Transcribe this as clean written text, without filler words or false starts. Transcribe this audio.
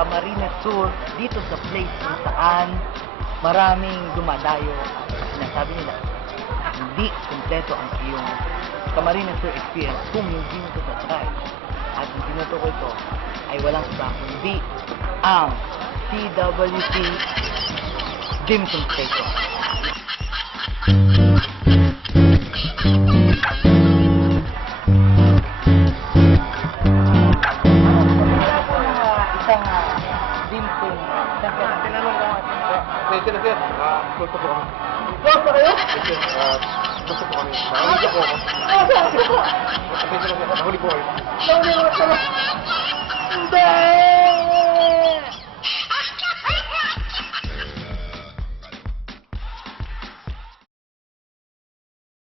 Camarines Sur dito sa place kung saan maraming dumadayo. Sinasabi nila, hindi kumpleto ang iyong Camarines Sur experience kung hindi mo ito sa-try. At yung tinutukoy ko ay walang iba kundi ang CWC Dim Sum Station. Isang dim sum. Tinanong ko nga. Sir, gusto po kami. Gusto kayo? Sir, gusto po kami. Nakahuli po ako. Saan po? Nahuli po kayo. Nahuli mo ito. Hindi!